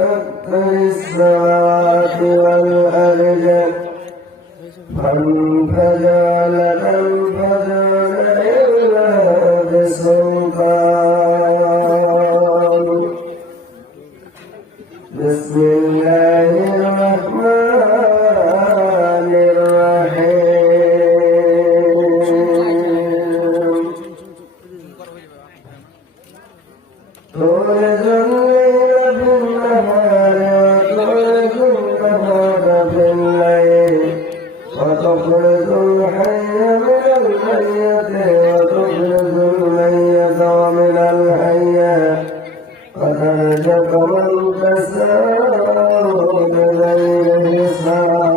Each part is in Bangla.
أكثر السماوات والأرض فانفجر إلا بسلطان بسم الله الرحمن الرحيم تولد الليل في النهار وتولد النهار في الليل وتخرج الحي من الميت وتخرج الميت من الحي وترزق من تشاء بغير حساب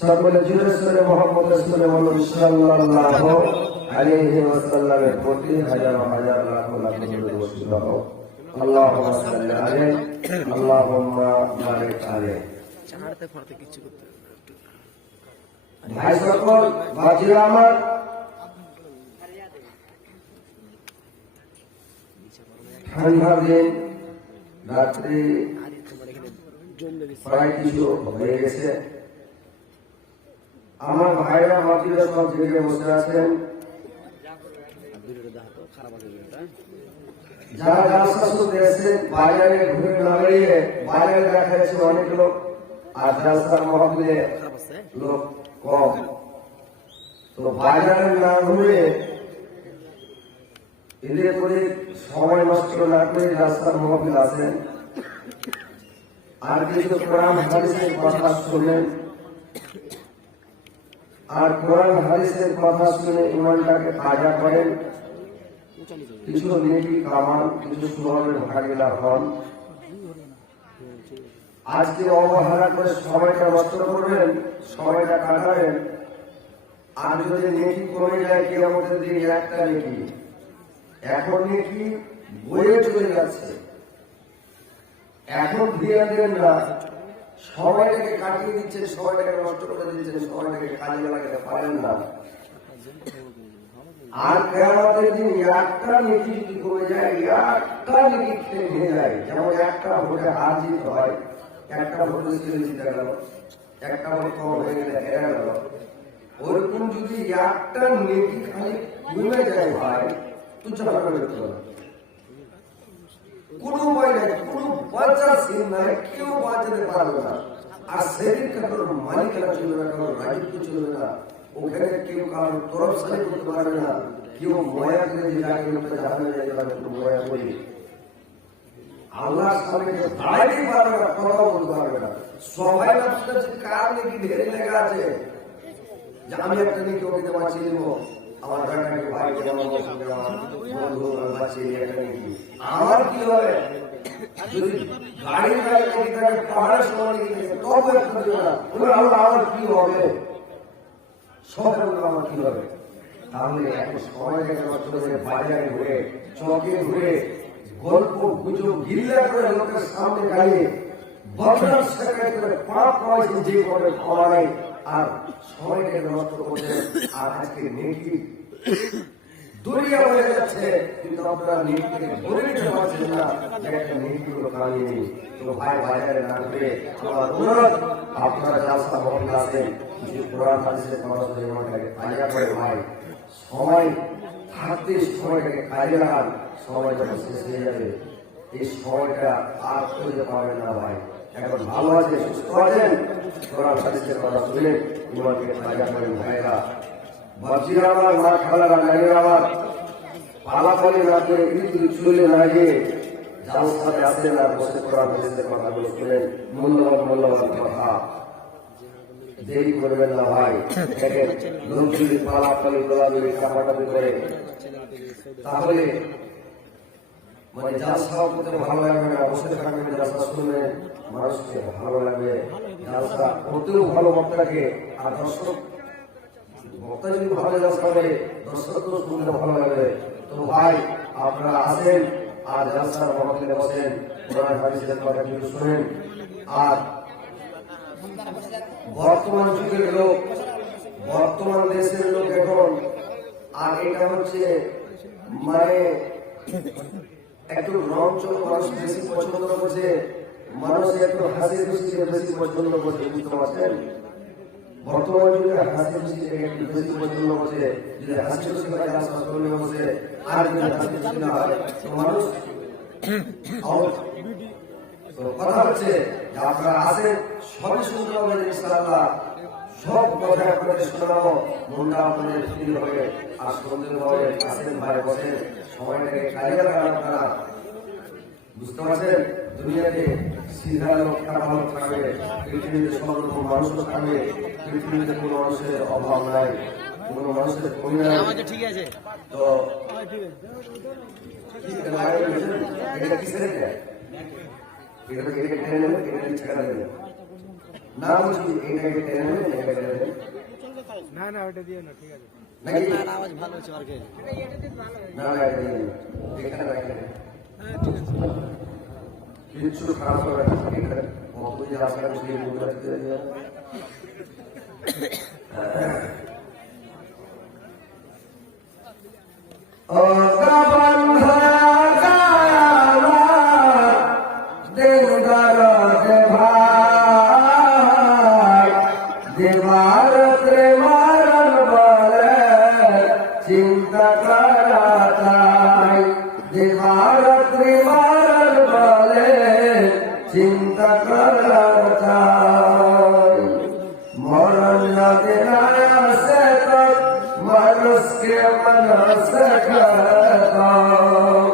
সকলে জুড়ে সুরে মোহাম্মদ রাসূলুল্লাহ সাল্লাল্লাহু আলাইহি ওয়াসাল্লামের প্রতি হাজার হাজার লাখ লাখ দরুদ বর্ষিত হোক। আল্লাহুম্মা সাল্লি আলাইহি আল্লাহুম্মা বারিক আলাইহি। ভাই সকল, বাজিরা আমার, ঠান্ডার দিন, রাত্রি প্রায় কিছু হয়ে গেছে। আমার ভাইরা বাজিরা সব জেগে বসে আছেন। যারা জালসা শুনতে এসেছেন, বাজারে ঘুরে না বেরিয়ে বাজারে দেখা যাচ্ছে অনেক লোক, আর জালসার মহফিলে লোক কম। তো বাজারে না ঘুরে এদের করে সময় নষ্ট না করে রাস্তার মহফিল আসেন, আর কিছু কোরআন হাদিসের কথা শুনেন, আর কোরআন হাদিসের কথা শুনে ইমানটাকে তাজা করেন, কিছু নেকি কামান, কিছু সুভাবের ভাগিদার হন। আজকে অবহেলা করে সময়টা নষ্ট করবেন, সময়টা কাটাবেন, আর যদি নেকি কমে যায় কিয়ামতের দিন একটা নেকি, এখন নেকি বয়ে চলে যাচ্ছে। এখন দিয়ে দেবেন না, সময়টাকে কাটিয়ে দিচ্ছেন, সময়টাকে নষ্ট করে দিচ্ছেন, সময়টাকে কাজে লাগাতে পারেন না। আর কিয়ামতের দিন একটা নেকি যদি কমে যায়, একটা নেকি খেয়ে নিয়ে যায়, যেমন একটা ভোটে হার জিত হয়, একটা ভোটে জিতে গেল, একটা ভোট কম হয়ে গেলে হেরে গেল, ওরকম যদি একটা নেকি খালি কমে যায় ভাই, তুচ্ছ ভাবে দেখতে হবে। কোনো উপায় নাই, কোনো বাঁচার সিন নাই, কেউ বাঁচাতে পারবে না। আর সেদিন কারোর মালিকেরা চলবে না, কারোর রাজত্ব চলবে না, ওখানে কেউ কারোর তরফ সারি করতে পারবে না, কেউ ময়া করে যে যাকে লোকটা জাহানে যায় তাকে ময়া করি আল্লাহর সামনে দাঁড়াইতেই পারবে না, কথাও বলতে পারবে না। সবাই ভাবছে কার নাকি ঢেরে লেখা আছে যে আমি একটা নাকি ওকে বাঁচিয়ে দেবো, আমার বেটাকে ভাইকে আমার বন্ধু বাঁচিয়ে একটা নাকি আমার কি হবে? যদি গাড়ি গাড়ি পাহাড়ের সময় তবে একটা দেবে না, আল্লাহ আমার কি হবে? সবাই আমার কি হবে? তাহলে এখন সময়টাকে নষ্ট করে বাজারে ঘুরে, চকে ঘুরে, গল্প গুজব গিল্লা করে লোকের সামনে গাড়িয়ে বদনাম শেখাই করে পাপ পয়সা যে করে খাওয়া নেই, আর সময়টাকে নষ্ট করছে। আর আজকে নেকি দুনিয়া হয়ে যাচ্ছে, কিন্তু আপনারা নেকিকে ধরে নিতে পারছেন না যে একটা নেকিগুলো কামিয়ে নিই। তো ভাই বাজারে না ঘুরে আমার অনুরোধ, আপনারা জালসা মহফিল আসেন, কিছু কোরআন হাদিসের কথা শুনে মনটাকে তাজা করে ভাই, সময় থাকতে সময়টাকে কাজে লাগান। সময় যখন শেষ হয়ে যাবে, এই সময়টা আর করতে পারবেন না ভাই। এখন ভালো আছে, সুস্থ আছেন, কোরআন হাদিসের কথা শুনে ইমানকে তাজা করেন ভাইরা। বাচ্চিরা আমার, মা খালারা, নারীরা আমার, পালাপালি না করে কিন্তু চলে না গিয়ে জালসাতে আসেন আর বসে কোরআন হাদিসের কথাগুলো শুনেন, মূল্যবান মূল্যবান কথা। দেরি করবেন না ভাই। দেখেন লোক যদি পালাপালি গোলাগুলি কাপাটাপি করে, তাহলে মানে জালসা করতে ভালো লাগবে না, বসে থাকবেন, জালসা শুনবেন, মানুষকে ভালো লাগবে, জালসা করতেও ভালো বক্তাকে, আর দর্শক বক্তা যদি ভালো জালসা করে দর্শকও শুনতে ভালো লাগবে। তো ভাই আপনারা আসেন আর জালসার মহফিলে বসেন, কোরআন হাদিসের কথা কিছু শুনেন। আর বর্তমান যুগের লোক, বর্তমান দেশের লোক এখন, আর এটা হচ্ছে মানে একটু রঞ্চক মানুষ বেশি পছন্দ করছে, মানুষ একটু হাসি খুশিকে বেশি পছন্দ করছে, বুঝতে পারছেন? বর্তমান যুগে হাসি খুশিকে একটু বেশি পছন্দ করছে। যদি হাসি খুশি হয় জালসা শুনলে বসে, আর যদি হাসি খুশি না হয় তো মানুষ কথা হচ্ছে যে আপনারা আসেন, সবই শুনতে হবে ইনশাআল্লাহ, সব কথা আপনাদের শোনাবো, মনটা আপনাদের ফ্রি হবে আর সুন্দর হবে। আসেন ভাই, বসেন, সময়টাকে কাজে লাগান আপনারা। বুঝতে পারছেন, দুনিয়াতে সিধা লোক খারাপ লোক থাকবে, পৃথিবীতে সব রকম মানুষও থাকবে, পৃথিবীতে কোনো মানুষের অভাব নাই, কোনো মানুষের কমি নাই। ঠিক আছে, তো এটা কিসের না বলছি, এইটাকে টেনে নেবেন, না না ওটা দিয়ে না, ঠিক আছে। নাকি আওয়াজ ভালো হচ্ছে আর কি না না এখানে রাখেন কিছু খারাপ হবে না এখানে কত যে আসলে সেই মুদ্রা দিয়ে দিয়ে ও কাবান হায়ালা দেওদার দে ভাই দেওয়ার প্রেমার বলে চিন্তা করা চাই দেওয়ার প্রেমার বলে চিন্তা করা চাই মরণ লাগে না আসে তো মানুষকে মনস খতম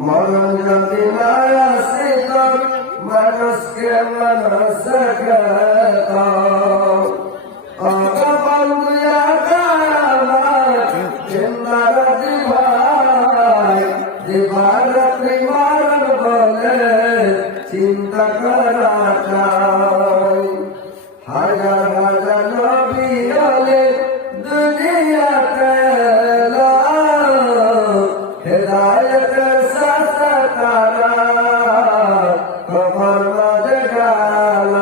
মরণ যদি না আসে তো মানুষকে মনস খতম অগবন্ধুয়া কায়ামত জিন্দার দিভাই দিবার প্রেমার বলে চিন্তা করা চাই হাজার হাজার নবী আলে দুনিয়াতে হেদায়ত সাতারা কবর মাঝে গেল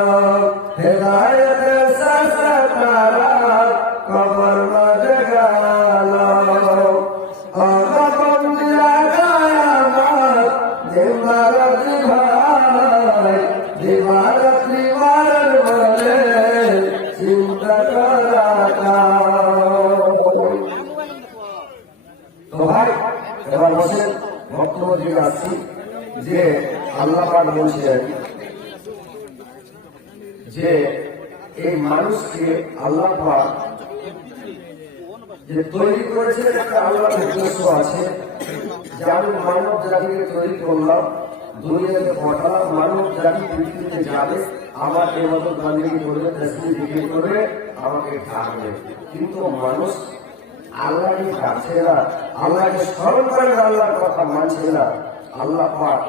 হেদায়ত সাতারা কবর মাঝে গেল অগবন্দিয়া কায়ামত দিবার দিভাই দিবার প্রিমার বলে চিন্তা করা তো ভাই এবার বসেন বক্তব্য দিকে আসছি যে আল্লাহ পাক বলছেন যে এই মানুষকে আল্লাহ পাক যে তৈরি করেছে একটা আল্লাহর উদ্দেশ্য আছে যে আমি মানব জাতিকে তৈরি করলাম দুনিয়াতে পাঠালাম মানব জাতি পৃথিবীতে যাবে আমার এই মতো গান্ধী করবে তসবি জিকির করবে আমাকে ডাকবে কিন্তু মানুষ আল্লাহকে ডাকছে না আল্লাহকে স্মরণ করে আল্লাহর কথা মানছে না আল্লাহ পাক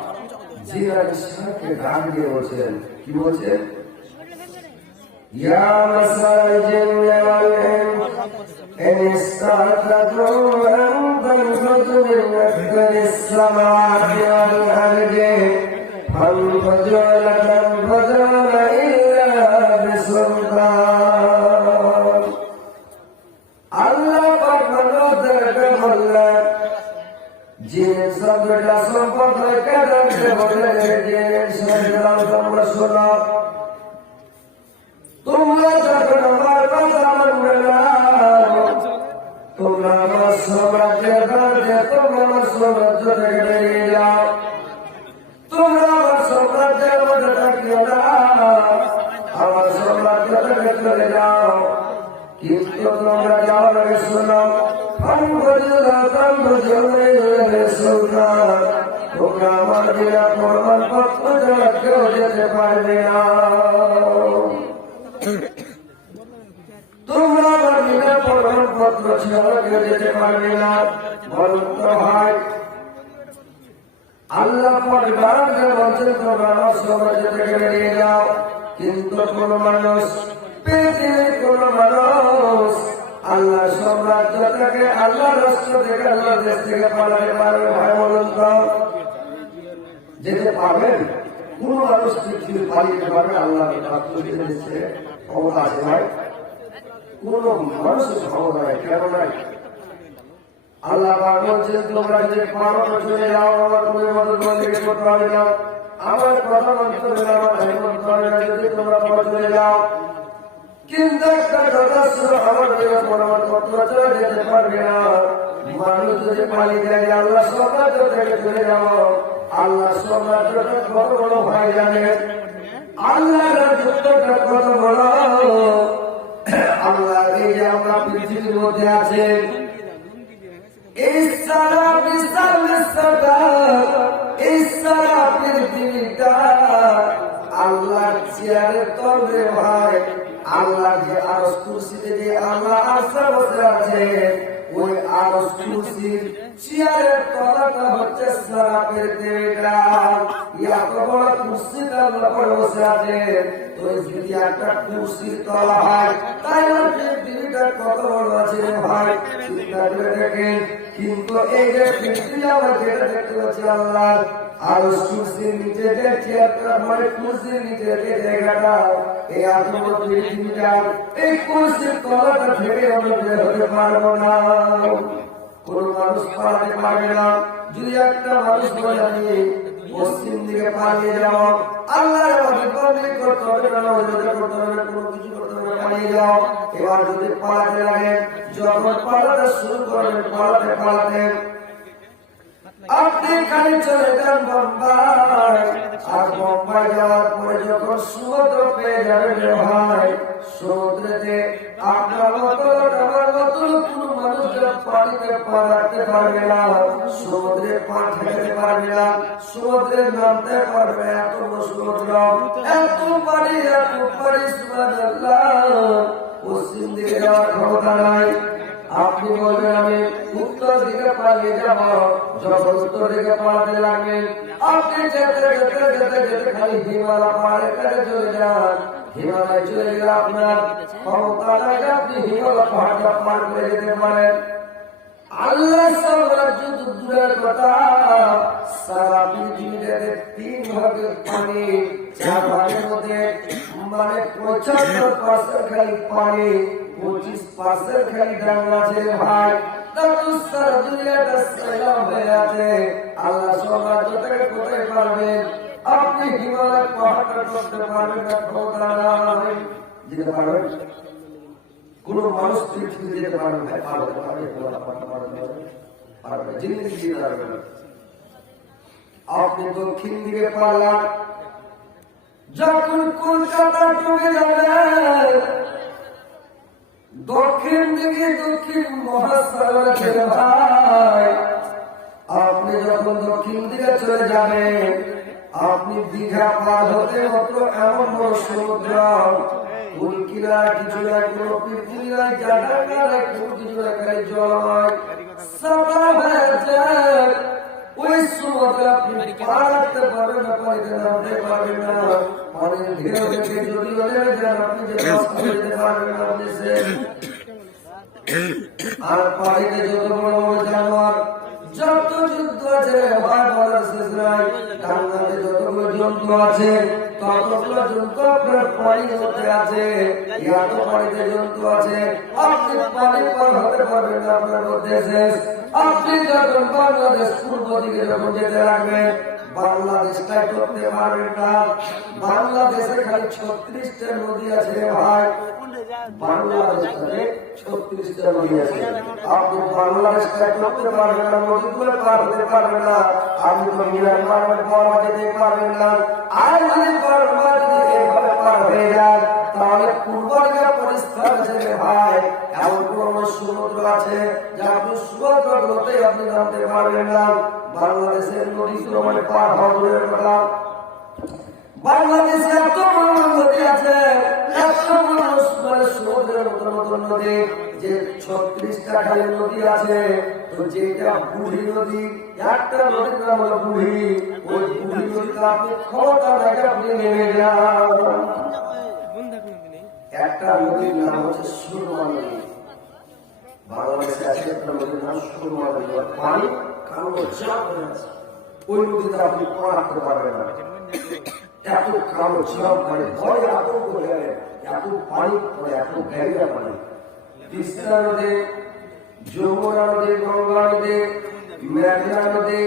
জিনা ইসলামকে ডাক দিয়ে বলছেন কি বলছেন ইয়া মাসাল জিন্নি ওয়াল ইনস ইন ইসতাতাতু আন তানফুযু মিন আকবারিস সামাওয়াতি ওয়াল আরদি ফানফুযু লা তানফুযুনা ইল্লা বিসুলতান আল্লাহ পাক মানুষদেরকে বললেন জিন সবটা সম্পর্কে রাখতে বললেন জিন সবটা তোমরা শোনো তোমরা যখন আমার কথা মানবে না তোমরা আমার সাম্রাজ্যের কাছে তোমরা আমার সাম্রাজ্য থেকে বেরিয়ে যাও তোমরা আমার সাম্রাজ্যের মধ্যে থাকিও না আমার সাম্রাজ্য থেকে চলে যাও কিন্তু তোমরা যাওয়ার আগে শোনো তোমরা আমার বিনা প্রমাণপত্র ছাড়া কেউ যেতে পারবে না তোমরা আমার বিনা প্রমাণপত্র ছাড়া কেউ যেতে পারবে না বলুন তো ভাই আল্লাহ পরিবার বলছে তোমরা আমার সমাজ থেকে বেরিয়ে যাও কিন্তু কোন মানুষ পৃথিবীর কোন মানুষ আল্লাহ সাম্রাজ্য থেকে আল্লাহ রাষ্ট্র থেকে আল্লাহ দেশ থেকে পালাতে পারবে ভাই বলুন তো যেতে পারবেন কোন মানুষ পৃথিবী পালিয়ে পারবে আল্লাহ দেশে ক্ষমতা আছে ভাই কোন মানুষের ক্ষমতা নাই কেন নাই আল্লাহ বলছেন তোমরা যে পারো চলে যাও আমার তুমি মদত বন্দী করতে হবে না আমার কথা মানতে হবে না আমার ভাই মানতে হবে না যদি তোমরা চলে যাও কিন্তু একটা কথা শুনে আমার প্রমাণপত্র চলে যেতে পারবে না মানুষ যদি পালিয়ে যায় আল্লাহ সাম্রাজ্য থেকে চলে যাও আল্লাহ সাম্রাজ্যটা কত বড় হয় জানে আল্লাহ রাজ্যটা কত বড় আল্লাহ এই যে আমরা পৃথিবীর মধ্যে আছে পৃথিবীটা আল্লাহ চেয়ারের তবে ভাই আল্লাহ যে আরশ কুরসিতে যে আল্লাহ আরশে বসে আছে ওই আরশ কুরসির চেয়ারের তলাটা হচ্ছে সারাপের দেড়া, এত বড় কুর্সিটা বসে আছে। তো যদি একটা কুর্সির তলা হয় তাই পৃথিবীটা কত বড় আছে ভাই, চিন্তা করে দেখেন। কিন্তু এই যে পৃথিবী আমরা যেটা দেখতে পাচ্ছি আল্লাহ, আর কুর্সির নিচে যে চেয়ারটা মানে কুর্সির নিচে যে জায়গাটা, এই এত বড় পৃথিবীটা, এই কুর্সির তলাটা থেকে আমরা বের হতে পারবো না। কোন মানুষ পালাতে পারবে না। যদি একটা মানুষ বলে আমি পশ্চিম দিকে পালিয়ে যাও, আল্লাহর ইবাদত করতে হবে না, রোজা করতে হবে না, কোনো কিছু করতে হবে না, পালিয়ে যাও। এবার যদি পালাতে লাগে, যখন পালাতে শুরু করবেন, পালাতে পালাতে আপনি খালি চলে যান বোম্বাই। আর বোম্বাই যাওয়ার পরে যখন সমুদ্র পেয়ে যাবেন ভাই, সমুদ্রেতে আপনার মতো আমার মতো কোনো মানুষ পানিতে পা রাখতে পারবে না, সমুদ্রে পা ঠেকাতে পারবে না, সমুদ্রে নামতে পারবে না। এত সমুদ্র, এত পানি, সুবহানাল্লাহ। পশ্চিম দিকে যাওয়ার ক্ষমতা নাই। আপনি বলবেন আমি উত্তর দিকে পালিয়ে যাব, যখন উত্তর দিকে পালাতে লাগবেন আপনি যেতে যেতে যেতে যেতে খালি হিমালয় পাহাড়ের কাছে চলে যান। হিমালয় চলে গেলে আপনার ক্ষমতা নাই, আপনি হিমালয় পাহাড়টা পার করে যেতে পারেন। আল্লাহ সাম্রাজ্য দূরের কথা, সারা পৃথিবীতে 3 ভাগের পানি, 4 ভাগের মধ্যে মানে 75% খালি পানি, 25% খালি ডাঙা আছে ভাই। সারা দুনিয়াটা সাইলাম হয়ে আছে। আল্লাহ সাম্রাজ্যটাকে কোথায় পারবেন? আপনি হিমালয় পাহাড়টা করতে পারবেন না, ক্ষমতা নাই। যেতে পারবেন? কোন মানুষ পৃথিবীতে যেতে পারবে না, পারবে জিনিস দিতে পারবে না। আপনি দক্ষিণ দিকে পারলাম, যখন কলকাতা ডুবে যাবে, দক্ষিণ দিকে দক্ষিণ মহাসাগর ছেড়ে ভাই, আপনি যখন দক্ষিণ দিকে চলে যাবেন, আপনি দীঘা পার হতে মাত্র এমন বড় সমুদ্র, কোন কিনারা কিছু না, কোন পৃথিবী নাই, জায়গা নাই, কোন কিছু না, খালি জল সাদা হয়ে যায়। ওই সমুদ্র আপনি পার করতে পারবেন না, পানিতে নামতে পারবেন না। পানির ঢেউ দেখে যদি নেমে যান, আপনি যে যেতে পারবেন না। আর পানিতে যত বড় বড় জানোয়ার, যত যুদ্ধ আছে ভাই বলার শেষ নাই। টাঙ্গাতে যতগুলো জন্তু আছে, ততগুলো জন্তু আপনার পানির মধ্যে আছে। এত পানিতে জন্তু আছে, আপনি পানি পার হতে পারবেন না, আপনার মধ্যে শেষ। আপনি যখন বাংলাদেশ পূর্ব দিকে যখন যেতে লাগবেন, বাংলাদেশটাই করতে পারবেন না। বাংলাদেশে খালি 36টা নদী আছে ভাই, বাংলাদেশে 36টা নদী আছে। আপনি বাংলাদেশটা করতে পারবেন না, নদীগুলো পার হতে পারবেন না। আপনি তো মিয়ানমার বর্মা যেতে পারবেন না। আর যদি বর্মা যদি এভাবে পার হয়ে যান, তাহলে পূর্বদিকে পরিষ্কার আছে ভাই। এমন কোন সমুদ্র আছে যা আপনি সমুদ্রগুলোতে আপনি নামতে পারবেন না। বাংলাদেশের নদীগুলো মানে পার হওয়ার দূরের কথা। বাংলাদেশে এত বড় নদী আছে, এত বড় সমুদ্রের মতো নতুন নদী, যে 36টা খালি নদী আছে। তো যেটা বুড়ি নদী, একটা নদীর নাম হলো বুড়ি। ওই বুড়ি নদীতে আপনি ক্ষমতা রেখে আপনি নেমে যান। একটা নদীর নাম হচ্ছে সুরমা নদী। বাংলাদেশে আছে একটা নদীর নাম সুরমা নদী, পানি কালো চাপ হয়ে আছে। ওই নদীতে আপনি পড়াতে পারবেন না, এত কালো চাপ মানে ভয় আতঙ্ক হয়ে, এত পানি পড়ে, এত গভীর পানি। তিস্তা নদী, যমুনা নদী, গঙ্গা নদী, মেঘনা নদী,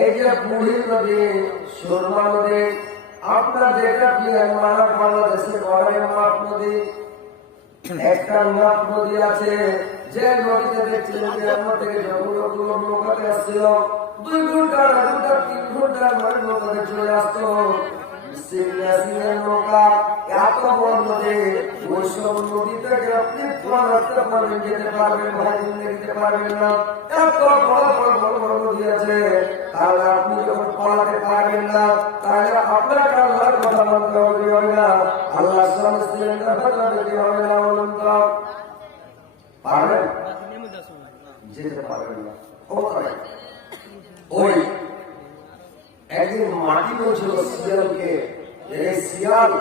এই যে বুড়ি নদী, সুরমা নদী, আপনার যেটা মিয়ানমার বাংলাদেশের বড়াই মাপ নদী, একটা মাপ নদী আছে, যে নদীতে দেখছিলেন মিয়ানমার থেকে যখন নৌকাতে আসছিল, 2 ঘন্টা 3 ঘন্টা নয় নৌকাতে চলে আসতো। নৌকা এত বড় নদী, ওই সব নদী থেকে আপনি পালাতে পারবেন, যেতে পারবেন ভাই, যেতে পারবেন না। এত বড় বড় বড় বড় নদী আছে, তাহলে আপনি যখন পালাতে পারবেন না, তাহলে আপনাকে আল্লাহর কথা মানতে হবে না, আল্লাহ সামনে কথা দেখতে হবে না। বলুন তো পারবেন? যেতে পারবেন না। ক্ষমতা নাই। ওই একদিন মাটি বলছিল শিয়ালকে, এই শিয়াল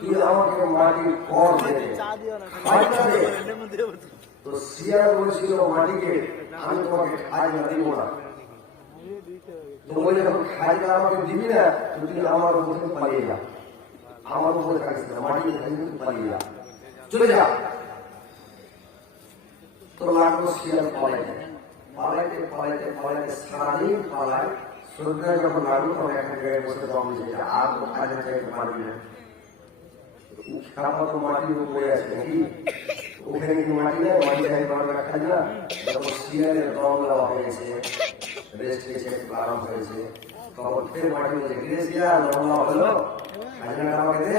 তুই আমাকে মাটির কর দেবে, খাজনা দে। তো শিয়াল বলছিল মাটিকে, আমি তোমাকে খাজনা দিব না। তো বলে যখন খাজনা আমাকে দিবি না, তুই আমার উপর থেকে পালিয়ে যা, আমার উপরে থাকিস না, মাটির পালিয়ে যা, চলে যা। তো লাগলো শিয়াল পালাইতে পালাইতে পালাইতে পালাইতে সারাদিন পালায়। সন্ধ্যা যখন লাগলো তখন একটা জায়গায় বসে দম দিয়েছে, আর তো খাজনা চাইতে পারবি না। খারাপ মাটির উপরে আছে নাকি, ওখানে কি মাটি নেই, মাটি চাইতে পারবে না খাজনা। তখন শিয়ালের দম দেওয়া হয়েছে, রেস্ট নিয়েছে, একটু আরাম হয়েছে। তখন ফের মাটি বলছে, গিরে শিয়াল দম দেওয়া হলো, খাজনাটা আমাকে দে।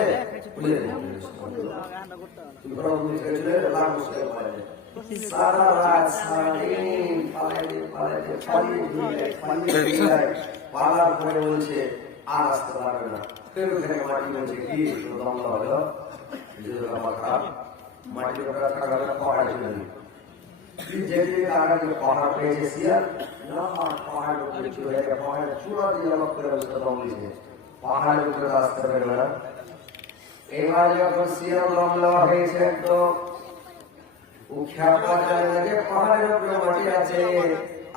বুঝে সারা রাত সারাদিন পালাইতে পালাইতে পালার পরে বলছে আর আসতে পারবে না। ফের ওখানে মাটি বলছে, কি দম দেওয়া হলো, মাটির ওপরে থাকা পাহাড় চলে দিল। যেদিকে আগে পাহাড় পেয়েছে শিয়াল, পাহাড়ের উপরে চলে যায়, পাহাড়ের চূড়া দিয়ে অলপ করে দম দিয়েছে, পাহাড়ের উপরে আসতে পারবে না। এবার যখন শিয়াল দম দেওয়া হয়েছে, তো খেপা যায় না যে পাহাড়ের উপরে মাটি আছে।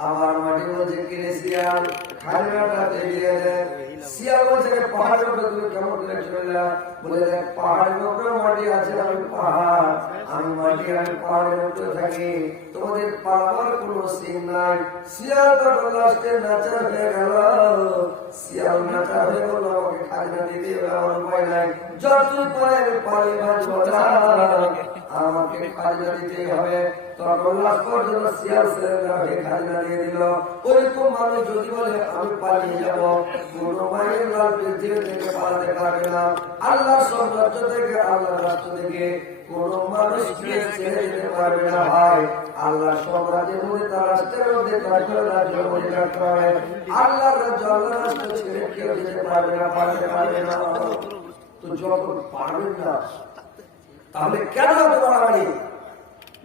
আবার মাটি বলছে, কিরে শিয়াল খাজনাটা দিয়ে দেন। শিয়াল বলছে, পাহাড়ের উপরে তুমি কেমন করে চলে? বলে দেখ, পাহাড়ের উপরে মাটি আছে, আমি পাহাড়, আমি মাটি, আমি পাহাড়ের উপরে থাকি, তোমাদের পালাবার কোনো সিন নাই। শিয়াল তখন লাস্টে নাচা হয়ে গেল, শিয়াল নাচা হয়ে গেল, আমাকে খাজনা দিতে হবে, আমার উপায় নাই, যতই পারে পালে বাঁচবো না, আমাকে খাজনা দিতে হবে। তখন লাস্ট পর্যন্ত শিয়াল ছেলেকে খাজনা দিয়ে দিল। ওইরকম মানুষ যদি বলে আমি পালিয়ে যাব, কোন মায়ের লাল পৃথিবী থেকে পালাতে পারবে না। আল্লাহ সাম্রাজ্য থেকে, আল্লাহ রাষ্ট্র থেকে কোন মানুষকে ছেড়ে যেতে পারবে না। ভাই, আল্লাহ সাম্রাজ্যের মধ্যে, তার রাষ্ট্রের মধ্যে রাজ্যের মধ্যে থাকতে হবে। আল্লাহ রাজ্য, আল্লাহ রাষ্ট্র ছেড়ে কেউ যেতে পারবে না, পারতে পারবে না। তো যখন পারবেন না, তাহলে কেন বাড়াবাড়ি?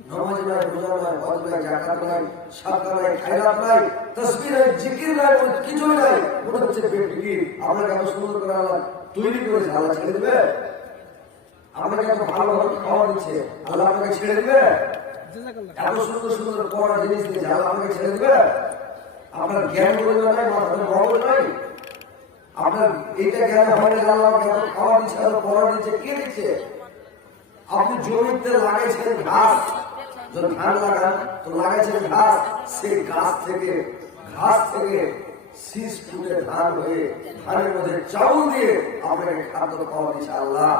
নামাজ নাই, রোজা নাই, হজ নাই, যাকাত নাই, সাদকা নাই, খায়রাত নাই, তাসবিহ নাই, জিকির নাই, কিছুই নাই, মনে হচ্ছে বেফিকির। আপনাকে এত সুন্দর করে আল্লাহ তৈরি করেছে, আল্লাহ ছেড়ে দেবে? আপনাকে এত ভালো ভালো খাওয়া দিচ্ছে, আল্লাহ আপনাকে ছেড়ে দেবে? এত সুন্দর সুন্দর পড়া জিনিস দিচ্ছে, আল্লাহ আপনাকে ছেড়ে দেবে? আপনার জ্ঞান বলে নাই, মাথাতে মগজ নাই, আপনার এইটা জ্ঞান হয় না, আল্লাহ এত খাওয়া দিচ্ছে, এত পড়া দিচ্ছে, কে দিচ্ছে? আপনি জমিতে লাগাইছেন ঘাস, যখন ধান লাগান তো লাগাইছেন ঘাস, সেই ঘাস থেকে শীষ ফুটে ধান হয়ে, ধানের মধ্যে চাউল দিয়ে আপনাকে খাদ্য খাওয়া দিচ্ছে আল্লাহ।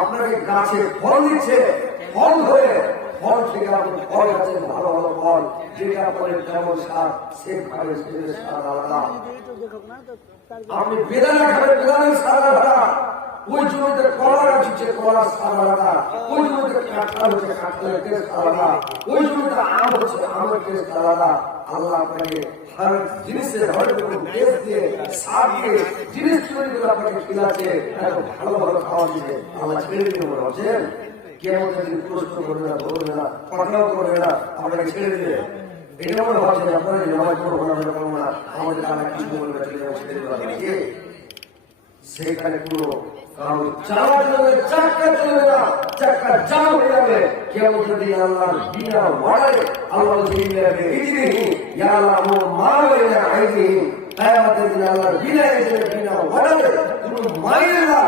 আপনাকে গাছে ফল দিচ্ছে, ফল ধরে, ফল থেকে আপনি ফল আছেন, ভালো ভালো ফল, যেটা আপনার যেমন স্বাদ, সে খাবে, সে স্বাদ আলাদা। আপনি বেদানা খাবেন, বেদানের স্বাদ আলাদা। ওই জমিতে কলা গাছ হচ্ছে, কলার স্বাদ আলাদা। ওই জমিতে কাঁঠাল হচ্ছে, কাঁঠালের টেস্ট আলাদা। ওই জমিতে আম হচ্ছে, আমের টেস্ট আলাদা। আল্লাহ আপনাকে হর জিনিসের হর রকম টেস্ট দিয়ে, স্বাদ দিয়ে, জিনিস তৈরি করে আপনাকে খিলাচ্ছে, এত ভালো ভালো খাওয়া দিচ্ছে। আল্লাহ ছেড়ে দিতে বলে বলছেন, কেমন দিন প্রশ্ন করবে না, ধরবে না, পাঠাও করবে না, আপনাকে ছেড়ে দেবে। এটা মনে ভাবছেন আপনারা নামাজ পড়বো না, করবো না, আমাদের আল্লাহ কিছু বলবে না, ছেড়ে দেবে। সেখানে পুরো কারণ চালাতে চাক্কা চলবে না, চাক্কা জাম হয়ে যাবে। কেমন যদি আল্লাহ বিনা ওয়ারে আল্লাহ বিনা ওয়ারে কোনো মায়ের না,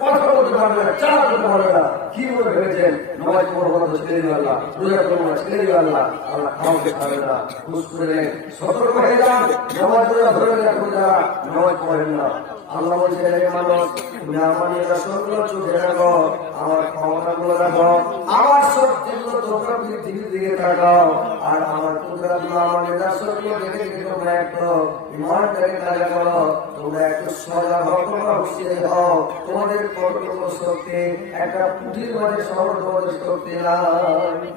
কথা বলতে পারবে না, চালাতে পারবে না। কি বলে ভেবেছেন নামাজ পড়বো না, ছেড়ে দিবে আল্লাহ, রোজা করবো না, ছেড়ে দিবে আল্লাহ, আল্লাহ খাওয়াতে পারবে না। খুশ করে সতর্ক হয়ে যান, নামাজ রোজা ধরে রাখুন, যারা নামাজ পড়েন না। আল্লাহ বলছেন, মানুষ তুমি আমার নিদর্শনগুলো চোখে রাখো, আমার ক্ষমতাগুলো রাখো, আমার শক্তিগুলো তোমরা পৃথিবীর দিকে তাকাও, আর আমার টুকরাগুলো, আমার নিদর্শনগুলো দেখে দেখে তোমরা একটু ইমানটাকে কাজে করো, তোমরা একটু সজাগ হও, তোমরা হুঁশিয়ার হও। তোমাদের কতটুকু শক্তি, একটা পুঁটির মাঝে শহর তোমাদের শক্তি নাই,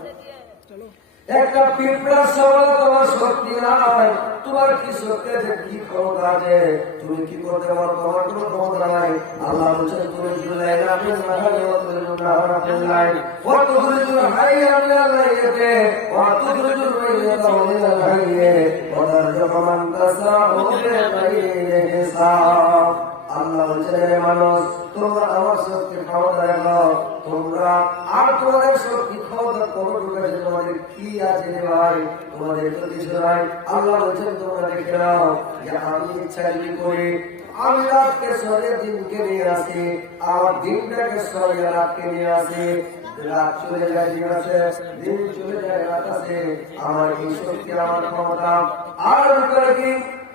একটা পিঁপড়ার সবল তোমার শক্তি নাই। তোমার কি শক্তি আছে, কি ক্ষমতা আছে, তুমি কি করতে পারো, তোমার কোনো ক্ষমতা নাই। আল্লাহ বলছেন তুমি জুলাই না আপনি নাহারে নাহারা ফেললাই ওয়াতুখরিজুল হাইয়া মিনাল মাইয়্যিতি ওয়াতুখরিজুল মাইয়্যিতা মিনাল হাইয়্যি ওয়াতারযুকু মান তাশাউ বিগাইরি হিসাব। আল্লাহ বলছেন হে মানুষ, তোমরা আমার শক্তি ক্ষমতা দেখো, তোমরা আর তোমাদের শক্তি ক্ষমতা কতটুকু আছে, তোমাদের কি আছে রে ভাই, তোমাদের তো কিছু নাই। আল্লাহ বলছেন তোমরা দেখে নাও যে আমি ইচ্ছা যদি করি আমি রাতকে সরিয়ে দিনকে নিয়ে আসি, আমার দিনটাকে সরিয়ে রাতকে নিয়ে আসি, রাত চলে যায় দিন আসে, দিন চলে যায় রাত আসে। আমার এই শক্তি আমার ক্ষমতা। আর করে কি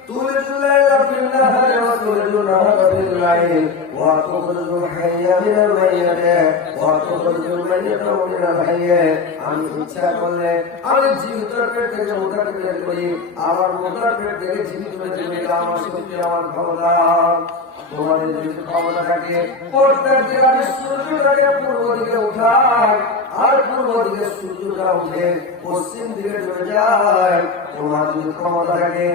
تولج الليل في النهار وتولج النهار في الليل وتخرج الحي من الميت وتخرج الميت من الحي। আমি ইচ্ছা করলে আমি জীবিতের পেট থেকে মুতাকে বের করি, আমার মুতার পেট থেকে জীবিত বের করি। আমার শক্তি আমার ক্ষমতা। তোমাদের যদি ক্ষমতা থাকে প্রত্যেক জায়গায় সূর্যটাকে পূর্ব দিকে উঠায় আর পূর্ব দিকে সূর্যটা উঠে পশ্চিম দিকে চলে যায়। তোমার যদি ক্ষমতা থাকে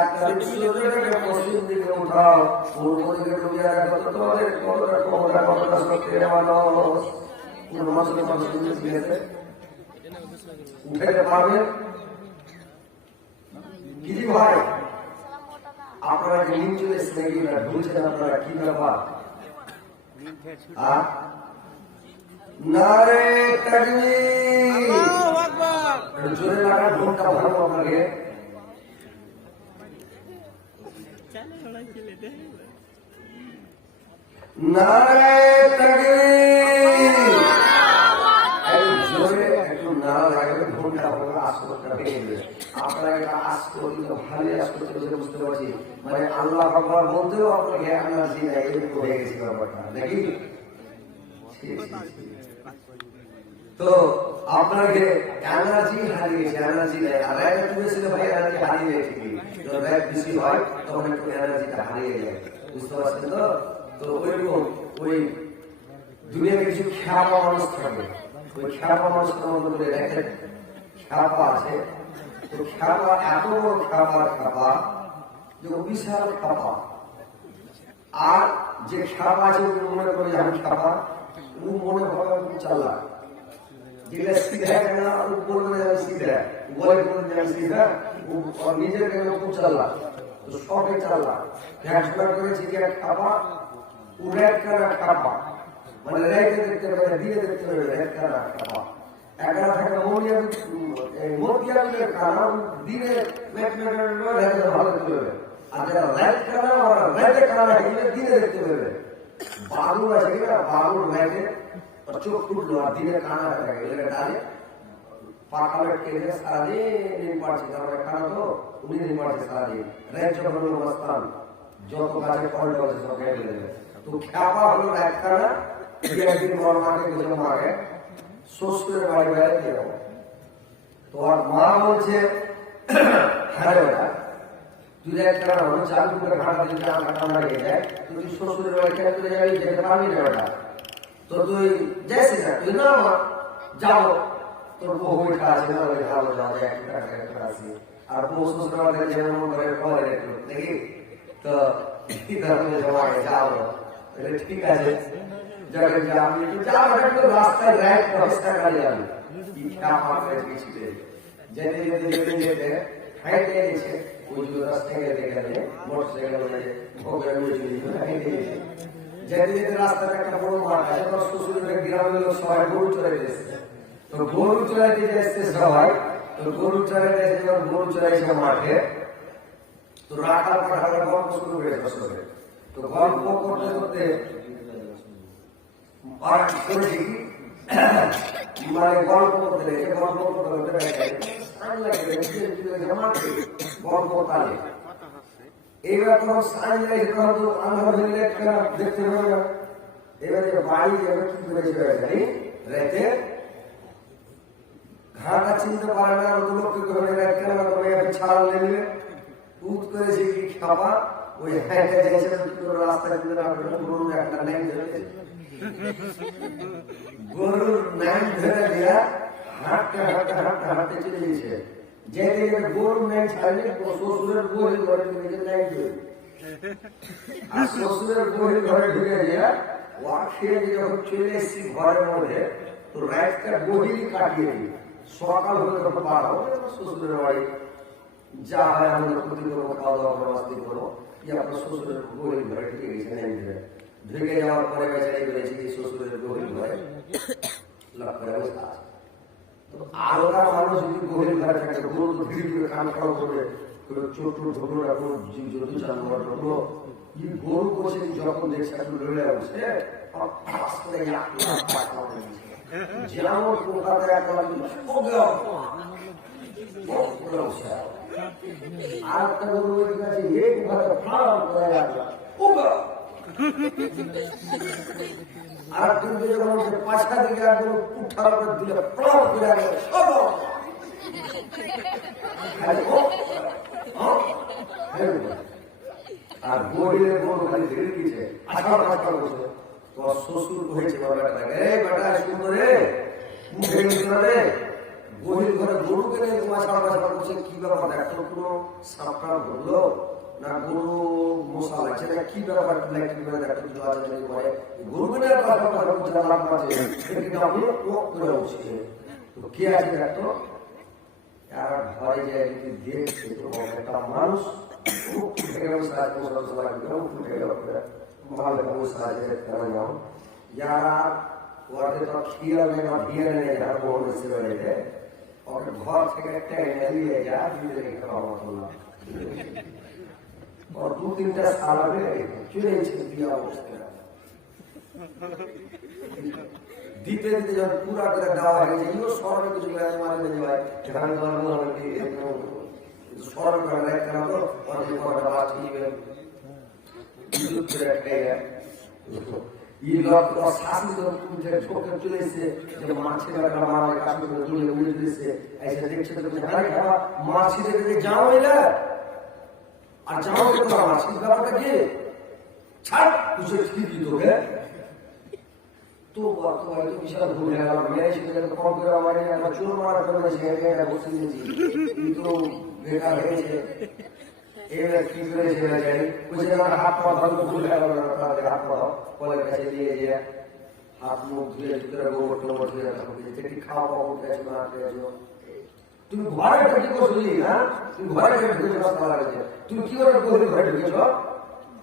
একটা সূর্যটাকে পশ্চিম দিকে উঠাও, পূর্ব দিকে ডুবিয়ে রাখো, তো তোমাদের কতটা ক্ষমতা, কতটা শক্তি মানুষ। কোন মানুষের মানুষ উঠাইতে পারবে কি ভাই? আপনারা যে নিন চলে এসে বলছেন আপনারা কি ব্যাপার? নারে তাকবীর, আল্লাহু আকবার। জোরে লাগা ঢোলটা ভালো আপনাকে। নারে তাকবীর, জোরে একটু না লাগবে, ঢোলটা ভালো আসলটা ভেঙে দেবে। আপনারা আসতে ভালো আসতে বুঝতে পারছি, মানে আল্লাহ আকবার বলতেও আপনাকে এনার্জি নেই, এরকম হয়ে গেছে ব্যাপারটা নাকি? তো আপনাকে এনার্জি হারিয়েছে, এনার্জি নেই। আর একটা ছিল ভাই এনার্জি হারিয়ে যায় ঠিকই, যখন র্যাক বেশি হয় তখন একটু এনার্জিটা হারিয়ে যায়, বুঝতে পারছেন তো? তো ওইরকম ওই দুনিয়াতে কিছু খ্যাপা মানুষ থাকে, ওই খ্যাপা মানুষের মধ্যে করে রেখে খ্যাপা আছে। তো খ্যাপা এত বড় খ্যাপা যে বিশাল খ্যাপা। আর যে খ্যাপা আছে মনে করে যে আমি খ্যাপা, ও মনে হয় চাল্লা, যেটা সিধা কেনা বলবে আমি সিধা, বলে বলবে আমি সিধা, ও নিজের কেন খুব চাল্লা, তো সবে চাল্লা। ফ্যাসলা করেছে যে খ্যাপা, ও রেড কালার খ্যাপা, মানে রেখে দেখতে পারে, দিয়ে দেখতে পারে রেড কালার খ্যাপা। একটা থাকে মরিয়ামের কারণ দিনে ভালো করবে, আর যারা রেড কালার ওরা রেড কালার দিনে দেখতে পাবে। বালুর আছে কিনা, বালুর রেখে চোখ টুটলো আর দিনে কানা থাকে, ডালে পাখালে কেটে সারাদিন পাড়ছে, তারপরে খানা তো উনি দিন পাড়ছে সারাদিন। রেড যখন অবস্থান যত গাছে ফল টলছে সব খেয়ে ফেলে। তো খ্যাপা হলো এক খানা, একদিন বড় মাকে কিছু মাকে শ্বশুরের বাড়ি বেড়াতে যাবো। তো আর মা বলছে হ্যাঁ বেটা তুই একটা হলো চালু করে খাটা দিতে ঠান্ডা লেগে যায়, তুই শ্বশুরের বাড়ি খেয়ে তুই যাবি, যেতে পারবি না বেটা। তো তুই যাইছিস না, তুই না মা যাবো, তোর বউ বৈঠা আছে না, ওই ভালো যাওয়া যায় একটা আসি। আর বউ শ্বশুর বাড়ি যেমন করে খবর একটু দেখি, তো যাবো ঠিক আছে। আমি রাস্তায় রাস্তা গাড়ি আমি যেতে যেতে যেতে যেতে হাইটে গেছে, ওই রাস্তায় গেলে মোটরসাইকেল হাইটে গেছে। যেতে যেতে রাস্তাটা একটা বড় মাঠ আছে, শ্বশুরের গ্রামের লোক সবাই গরু চড়াইতে এসছে। তো গরু চড়াইতে এসছে সবাই, তো গরু চড়াইতে এসে যখন গরু চড়াইছে মাঠে, তো রাখার পাঠালে গল্প শুরু হয়ে ফসলে। তো গল্প করতে করতে মানে গল্প করতে লেগে গল্প করতে গল্প তালে এইবার তোমার সাইন লাগে দেখতে হবে না। এবার বাড়ি যাবে কি করে জানি রেতে ঘাটা চিনতে পারে না, লোককে ছাড়া নেবে উত করেছে কি খাবা, ওই হ্যাঁটে গেছে রাস্তায় গরুর একটা ন্যাং ধরেছে, গরুর ন্যাং ধরে দিয়া হাঁটতে হাঁটতে হাঁটতে হাঁটতে চলে গেছে। যেতে গরু নেই ছাড়লে শ্বশুরের বই ঘরে নিজে নেই আর শ্বশুরের বই ঘরে ঢুকে গিয়া ওয়া খেয়ে যখন চলে এসেছি ঘরের মধ্যে তো রাতটা বহি কাটিয়ে দিই সকাল হলে তখন বার হবে শ্বশুরের বাড়ি যা হয় আমাদের ক্ষতি করবো খাওয়া দাওয়া করে মাস্তি করবো যে আপনার শ্বশুরের বই ঘরে ঢুকে গেছে নেই ঢুকে যাওয়ার পরে বেচারি বলেছি শ্বশুরের বই ঘরে লক্ষ্য করে অবস্থা আছে আলাদা মানুষ যদি গভীর ঘরে থাকে গরু তো ধীরে ধীরে কান খাওয়া করবে ছোট ঢোকলো এখন যদি জানোয়ার ঢোকলো কি গরু বসে যখন দেখছে একটু লড়ে উঠছে যেমন কলকাতায় এক আর একটা গরু কাছে একভাবে ফাল করে আর কিন্তু যখন পাঁচটা দিকে একদম উঠার উপর দিলে প্রাণ করে আর গরিবের গরু খালি ধীরে দিয়েছে আঠারো আঠারো বছর তোমার শ্বশুর হয়েছে বেটা সুন্দরে মুখে রে গরিব ঘরে গরুকে নিয়ে তোমার ছাড়া ছাড়া করছে কি ব্যাপার একটা কোনো সাপটা ধরলো না গরু মশা লাগছে না কি ব্যাপার কি করে ডাক্তার জোয়া জানি করে গরুকে নিয়ে কথা কথা বুঝতে লাভ আছে কিন্তু আপনি করে উঠছে তো কে আছে ডাক্তার আর ঘরে যে দেখছে তো একটা মানুষ উঠে গেল সাহায্য উঠে গেল ভালো সাহায্য করে যাও যারা ওকে তো খেয়াল নেই বা দিয়ে নেই যারা বড় ছেলে ওকে ঘর থেকে একটা এনে যা দিয়ে খাওয়া মতো না और दो तीन साल चले दिया दीते दीते जब पूरा कर दावा है जो सौर में कुछ मारे नहीं भाई घर सौर में रह कर तो और ये बात ठीक है विद्युत रखे है ये लोग और शासन तो मुझे छोटे चले से जब माछी का हमारा काम में जुड़े हुए से ऐसे देख सकते हैं हमारे माछी देख जाओ इधर আর জামাও তো আমার সেই ব্যাপারটা কি ছাড় তুই ঠিক দিত হে তো বর্তমানে তো বিশাল ভুল হয়ে গেল মেয়ে সেটা তো কম করে আমার একটা চোর মারা করে সেখানে বসে দিয়েছি কিন্তু বেকার হয়েছে এবার কি করে সেটা যাই ওই যে আমার হাত পা ভালো ভুল হয়ে গেল তাদের হাত পা কলের কাছে দিয়ে যে হাত মুখ ধুয়ে ভিতরে গোবর টোবর ধুয়ে সেটি খাওয়া পাবো খেয়েছো না খেয়েছো তুমি ঘরে কি করছো হ্যাঁ তুমি ঘরে ঢুকেছো রাস্তা লাগছে তুমি কি করে ঘরে ঢুকেছো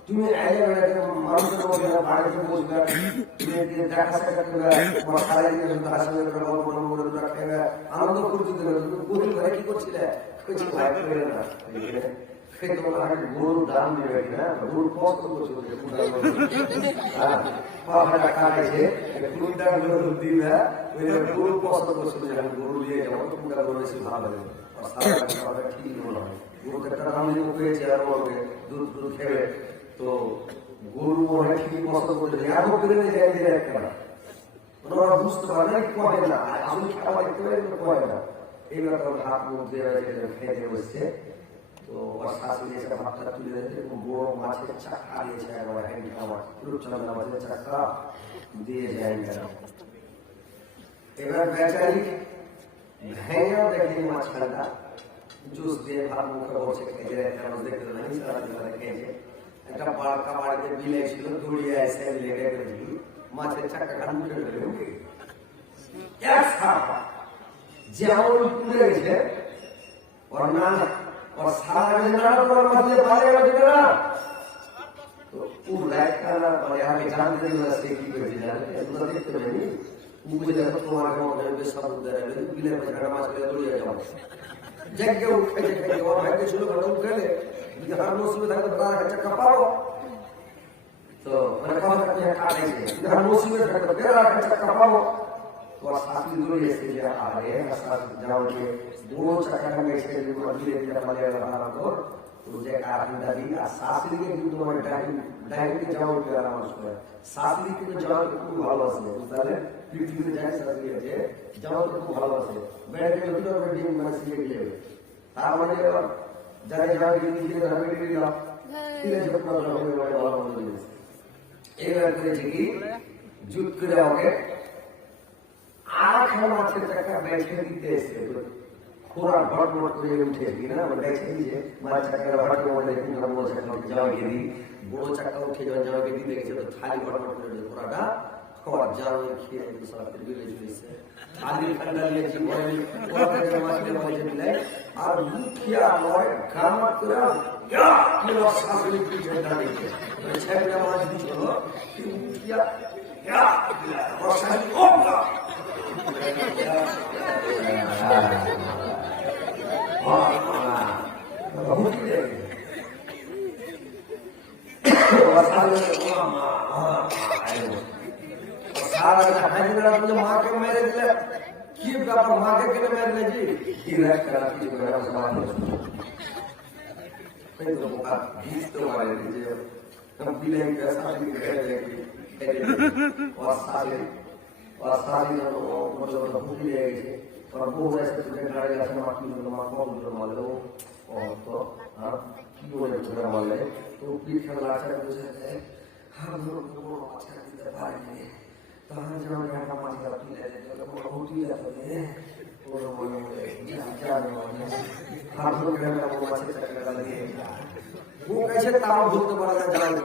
তুমি মানুষের মধ্যে বাড়িতে বসবে তুমি দেখা সাক্ষাৎ করবে তোমার সারাই খেয়ে আনন্দ করতে দেবে তুমি ঘরে কি করছিলে গরুর দাম দেবে না গরুর কষ্ট করছো দিবে গরু কষ্ট করছো গরু দিয়ে যাবো তো পুরা গরু বেশি ভালো লাগবে ঠিক মনে হয় গরুকে একটা দাম দিয়ে পেয়েছে আর বলবে দুধ দুধ খেবে তো গরু মনে ঠিক কষ্ট করছে এত করে যাই দিয়ে একটা ওরা বুঝতে পারে না কয় না আমি খাওয়া দেখতে পারি কয় না এইবার হাত মুখ দিয়ে খেতে বসছে তো ওর শাশুড়ি এসে ভাতটা তুলে দিয়েছে এবং বড় মাছের চাকা দিয়েছে একবার হ্যান্ড খাবার রূপচন্দ্র মাছের চাকা দিয়ে যায় এবার বেচারি ভেঙেও দেখেনি মাঝখানটা জুস দিয়ে ভাত মুখে বসে খেয়ে দেখতে নাই সারা দিন খেয়েছে একটা বাড়কা বাড়িতে বিলে ছিল দৌড়িয়ে এসে লেগে দেখি মাছের চাকাটা মুখে ঢুকে এক সাপা যেমন পুড়ে গেছে ওর না और सारा जनाब पर मसले पाले वगैरह ना तो पूरा करना और यहाँ पे जानते हैं ना सेकी को जिलाने तो देखते हैं नहीं मुझे जब तुम्हारे गाँव में भी सब उधर है बिले बजाना मास के तो ये जाओ जगह उठे जगह और है कि शुरू करो कर ले यहाँ मौसम था तो बता के चक्का पाओ तो मैंने कहा कि यहाँ काटे से यहाँ मौसम था तो तेरा के चक्का पाओ तो साथी दूर ऐसे आ रहे हैं साथ जाओ के दो चक्कर में से जो अगले दिन वाले रहा तो मुझे कारण दादी शास्त्री के কিন্তু মানে ডাইরেক্ট যাও কি আর আমার সঙ্গে শাস্ত্রী কিন্তু যাও খুব ভালো আছে তাহলে পৃথিবীতে যায় শাস্ত্রী আছে যাও তো খুব ভালো আছে বেড়ে গেলে তো ডিম মানে সিলে গেলে তার মানে যারা যাও কি নিজে ধর্মে গেলে না তিলে যত্ন হবে বড় ভালো হবে এইবার করেছে কি যুদ্ধ করে ওকে আর মাছের টাকা বেচে দিতে এসে পুরা ঘটমট করে উঠে কিনা আমরা দেখছি যে মাছ চাকার ঘটে মধ্যে কিন্তু বড় চাকা যাওয়াকে দিই বড় চাকা উঠে যাওয়াকে দিতে গেছে তো খালি ঘটমট করে পুরাটা খাওয়া যাওয়া খেয়ে সালাতে বিলে চলেছে আদি ঠান্ডা নিয়েছি বলে পুরা থেকে মাছকে মাঝে মিলে আর মুখিয়া লয় গামাত করে ইয়া কিলো শাসলি পিছে দাঁড়িয়ে ছেড়ে মাছ দিছিল মুখিয়া ইয়া রসায়ন ওগা माँ के मेरे दिले की बाबा माँ के कितने मेरे ले जी इलाज करा की जो है समाज में कई लोगों का बीस तो वाले लीजिए हम पीले के साथ भी और साले मतलब भूख ले गए और वो ऐसे सुने गाड़ी ऐसे माटी में माँ को मान लो और तो हाँ की बोले छोटा मान ले तो पीठ का लाचा दूसरे हम लोग को अच्छा दिखता भाई ने ताहन जब घंटा मार कर पी ले तो बहुत ही जाता है और बोले जान वाले हम लोग घंटा वो अच्छे से कर लगे वो कैसे ताव भूलते पड़ा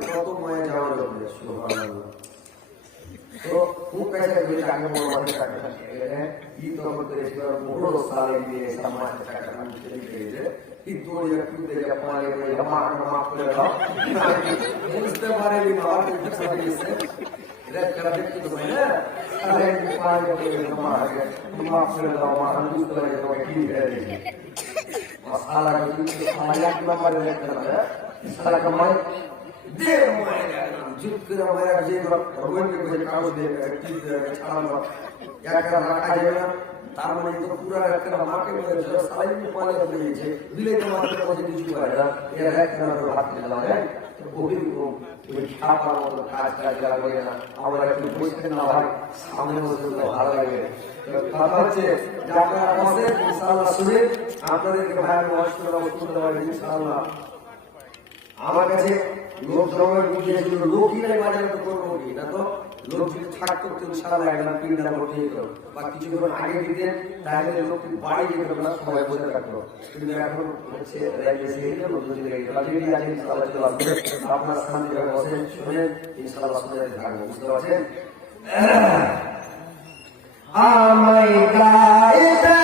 जाओ तो मैं जाओ सुभान अल्लाह तो वो कैसे भी आगे बोलने का है ये तो परमेश्वर बहुत सारे लिए समाज का काम चलते हैं कि दो या क्यों दे हमारे में हमारा माफ कर दो इसके बारे में बात करते हैं रेड कर देते तो मैं सारे पाए को हमारे माफ कर दो हमारा दूसरा जो की है और सारा जो आया नंबर रेड कर रहा है सारा कमाई दे मारेगा जुट कर हमारा जे भगवान के कोई काम दे की छाड़ा या कर रखा जाएगा तार माने तो पूरा रखकर मार्केट में जो सारी में पाले बने छे विलेज में मार्केट में जो है ये रेट में हाथ में लगा है तो वो भी को छापा और काज का लगे ना और एक क्वेश्चन ना भाई सामने वो जो हाल लगे तो কথা হচ্ছে যে আপনারা বসে ইনশাআল্লাহ শুনে আপনাদেরকে ভাই ওয়াশরুম উত্তর দেওয়া ইনশাআল্লাহ আমার কাছে লোক জমায়েত বুঝিয়েছিল লোকই নাই বাজারে তো করবো কি না তো লোক যদি থাকতো তো ইনশাআল্লাহ একদম পিন্ডা করতে হতো বা কিছুক্ষণ আগে দিতেন তাহলে লোক বাড়ি যেত না সবাই বসে থাকতো কিন্তু এখন হচ্ছে রেলওয়ে সিরিজে লোক যদি রাজনীতি আছে ইনশাআল্লাহ চলে আসবে আপনার সামনে যাবে বসে শুনে ইনশাআল্লাহ শুনে থাকবো বুঝতে পারছেন আমায় গাইতে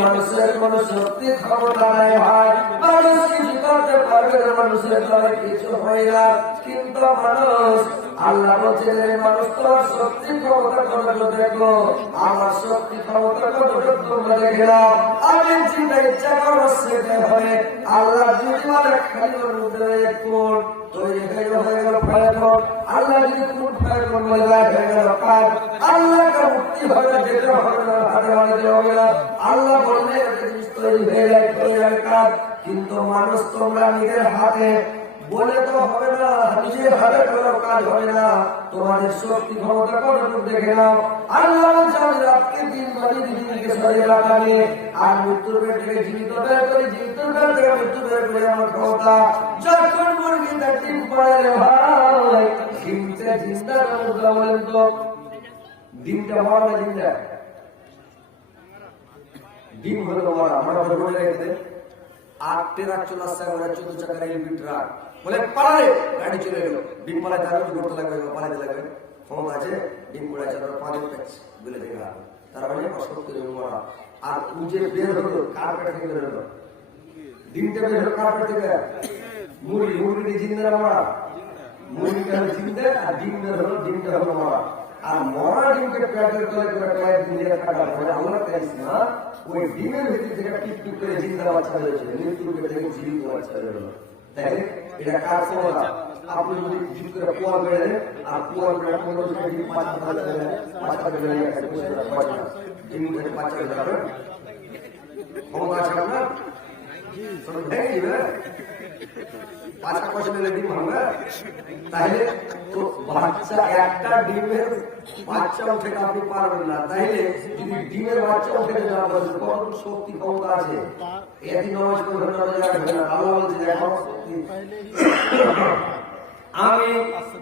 মানুষের কোন শক্তি ক্ষমতা নাই ভাই মানুষ কিছু করতে পারবে না মানুষের দ্বারা কিছু হয় না কিন্তু মানুষ আল্লাহ বলছেন মানুষ তোমার শক্তি ক্ষমতা কতটুকু দেখো, আমার শক্তি ক্ষমতা কতটুকু তোমরা দেখে নাও। আমি যেটা ইচ্ছা করো সেটা হবে। আল্লাহ যদি বলে খালি কোন তৈরি হয়ে গেল ফায়ার, আল্লাহ যদি কোন ফায়ার বলে হয়ে গেল কাজ, আল্লাহকে মুক্তি হবে যেতে হবে না, হাতে বানাতে হবে না। আল্লাহ বললে তৈরি হয়ে যায় কাজ। কিন্তু মানুষ তোমরা নিজের হাতে বলে তো হবে না, নিজের হাতে কোনো কাজ হবে না। তোমাদের শক্তি ক্ষমতা কতটুকু দেখে নাও। আল্লাহ রাতকে দিন বাড়ি দিনকে সরিয়ে রাখালে আর মৃত্যুর পেট থেকে জীবিত বের করি, জীবিত বের থেকে মৃত্যু বের করে আমার ক্ষমতা। যখন মুরগিটা ডিম পড়ে রে ভাই, ডিমটা জিন্দা মুদ্রা বলেন তো, ডিমটা মরা না জিন্দা? ডিম হলো মরা, আমরা বলে রেখেছে 8 টাকা 14 চাকার এলবি ট্রাক বলে পালারে, গাড়ি চলে এলো, ডিম পালায় তার করতে লাগবে, পালাতে লাগবে, ক্ষমতা আছে, ডিম পড়েছে, পানি বলে দেখা, তার মানে অসত্য মরা। আর উজে বের হলো কার্পেট থেকে বের হলো, ডিমটা বের হলো কার্পেট থেকে, মুরগি জিন্দা মরা, মুরগিটা হলো জিন্দা, আর ডিম বের হলো, ডিমটা হলো মরা। আর মরা ডিমকে প্যাকেট করে কয়েক দিন থাকা পরে আমরা চাইছি না, ওই ডিমের ভিতর থেকে টিপ টিপ করে জিন্দা বাচ্চা হয়েছে, মৃত্যুর পেট থেকে জীবিত বাচ্চা হয়ে গেল। তাই এটা কার ক্ষমতা? আপনি যদি জিপ করে পোয়া বেড়ে দেন, আর পোয়া বেড়ে 15 টাকা ডিম 5 টাকা বেড়ে 5 টাকা বেড়ে ডিম থেকে বাচ্চা হয়ে যাবে, ক্ষমতা আছে আপনার? ভেঙে দিবে 5 পয়সা নিলে ডিম হবে। তাহলে তো বাচ্চা একটা ডিমের বাচ্চা উঠে আপনি পারবেন না। তাইলে যদি ডিমের বাচ্চা উঠে যাওয়া বলছে কত শক্তি ক্ষমতা আছে, এটি নমাজ করে রাখবে না। আল্লাহ বলছে দেখো আমি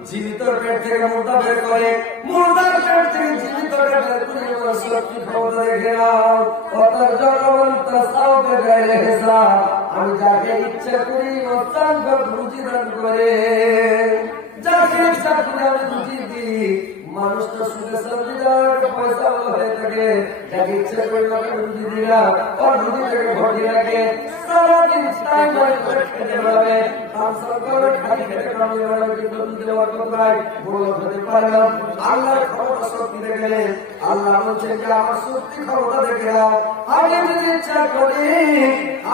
জীবিত পেট থেকে মুর্দা বের করে, মুর্দার পেট থেকে জীবিত বের করে শক্তি ক্ষমতা রেখে নাও। কত জগবন তাসাউকে গায়ে হিসাব, আমি যাকে ইচ্ছা করি অত্যন্ত রুচি দান করে, যাকে ইচ্ছা করি আমি রুচি দিই। মানুষ তো সুখে সবজি দেওয়ার পয়সা হয়ে থাকে, যাকে ইচ্ছা করি ওকে রুচি দিলাম, ওর রুচি থেকে ভর্তি রাখে, সারাদিন টাইম করে খেতে পারবে, খালি খেতে পারবে, কিন্তু দেওয়ার কথাই বড় হতে পারে না। আল্লাহর ক্ষমতা শক্তি দেখলে আল্লাহ বলছেন যে আমার শক্তি ক্ষমতা দেখে নাও। আমি যদি ইচ্ছা করি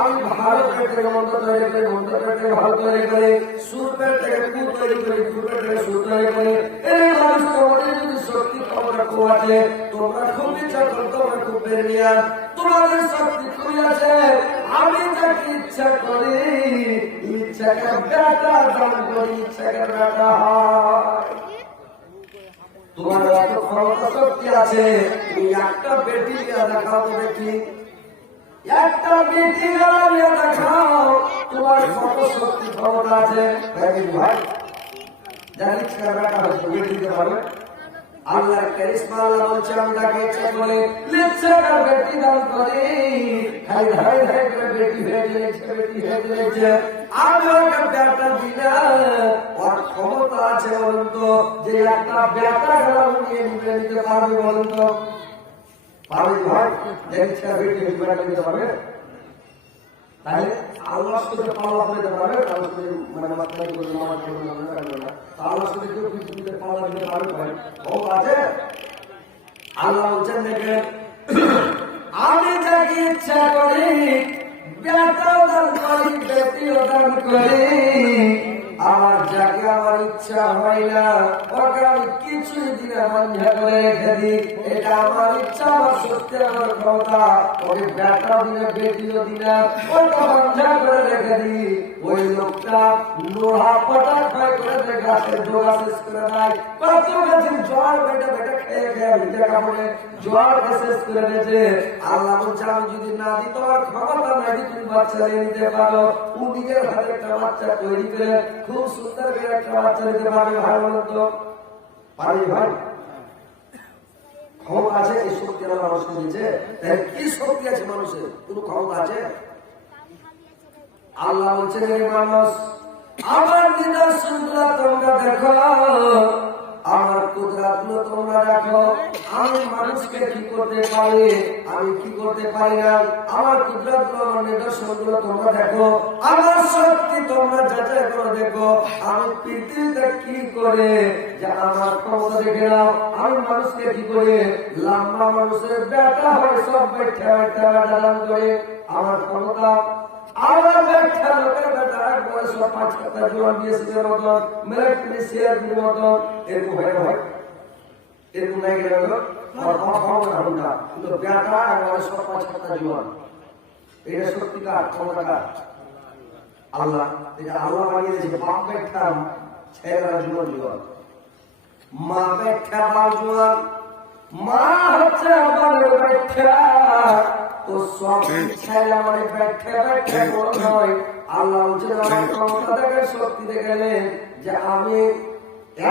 আমি ভালো পেট থেকে মন্দ তৈরি করি, মন্দ পেট থেকে ভালো তৈরি করি, সুর পেট থেকে কুর তৈরি করি, কুর পেট থেকে সুর তৈরি করি। এই মানুষ তোমাদের যদি শক্তি ক্ষমতা খুব আছে, তোমরা খুব ইচ্ছা করো, তোমরা খুব বেরিয়ে তোমাদের শক্তি খুবই আছে। আমি যাকে ইচ্ছা করি ইচ্ছাকে বেটা দান করি, ইচ্ছাকে বেটা হয়। তোমার এত ক্ষমতা শক্তি আছে, তুমি একটা বেটি দেখাও দেখি, একটা বেটি দেখাও তোমার কত শক্তি ক্ষমতা আছে। ভাই যার ইচ্ছা বেটা হচ্ছে বেটি দিতে পারবে। আল্লাহর কারিশমা আল্লাহ বলছে আমি যাকে ইচ্ছা করে ইচ্ছাকে বেটি দান করি, খালি ধাই ধাই করে বেটি হয়ে গেছে, বেটি হয়ে গেছে। আমি ওকে বেটা দিলাম, ওর ক্ষমতা আছে বলুন তো, যে একটা বেটা গেলাম নিয়ে নিতে পারবে বলুন তো? পারবে ভাই? ইচ্ছা বেটি বেটা দিতে পারবে? তাহলে আল্লাহ সাথে পাল্লা দিতে পারবে, আল্লাহ সাথে মানে মাত্রায় করে নামাজ পড়বে না, আল্লাহ সাথে কেউ পৃথিবীতে পাল্লা দিতে পারবে ভাই? ও আছে। আল্লাহ বলছেন দেখেন আমি যাকে ইচ্ছা করি বেটাও দান করি, বেটিও দান করি। আমার যাকে আমার ইচ্ছা হয় না ওকে আমি কিছুই দিনে বন্ধা করে রেখে দিই। এটা আমার ইচ্ছা, আমার সত্যি, আমার ক্ষমতা। ওকে বেটাও দিনে বেটিও দিনে ওকে বন্ধা করে রেখে দিই। ওই লোকটা লোহা পটা ক্ষয় করে দেয়, গাছের ডোরা শেষ করে দেয়, কত গাছের জল বেটে বেটে খেয়ে খেয়ে ভিজে কাপড়ে জল শেষ করে দিয়েছে। আল্লাহ বলছে আমি যদি না দিই তোমার ক্ষমতা নাই, তুমি বাচ্চা নিয়ে নিতে পারো। ও নিজের হাতে একটা বাচ্চা তৈরি করে খুব সুন্দর করে একটা বাচ্চা নিতে পারবে। ভাই বলুন তো পারি ভাই? ক্ষমতা আছে, এই শক্তি আমার মানুষকে দিয়েছে। কি শক্তি আছে মানুষের? কোনো ক্ষমতা আছে? আল্লাহ বলছেন মানুষ আমার নিদর্শনগুলো তোমরা দেখো, আমার কুদরতগুলো তোমরা দেখো, আমি মানুষকে কি করতে পারি, আমি কি করতে পারি না, আমার কুদরতগুলো, আমার নিদর্শনগুলো তোমরা দেখো, আমার শক্তি তোমরা যাচাই করে দেখো, আমি পৃথিবীতে কি করে যে আমার ক্ষমতা দেখে নাও, আমি মানুষকে কি করে লম্বা মানুষের ব্যাটা হয় সব ব্যাখ্যা দান করে আমার ক্ষমতা। আমার ব্যাখ্যা লোকের ব্যাটা এক বয়স 5-7 জোয়ান বিএসএফের মতন, মিলিটারি সিআরপির মতন এরকম হয়, এরকম নাই গেল কিন্তু ব্যাটা এক বয়স 5-7 জোয়ান। এটা সত্যিকার ক্ষমতাকার আল্লাহ, এটা আল্লাহ বানিয়েছে। বাপ ব্যাখ্যা ছেলেরা জোয়ান জোয়ান, মা ব্যাখ্যা বাল জোয়ান, মা হচ্ছে আমার ব্যাখ্যা, তো সব ছেলে আমার ব্যাখ্যা বড় নয়। আল্লাহ বলছে আমার ক্ষমতা দেখে শক্তি দেখলেন যে আমি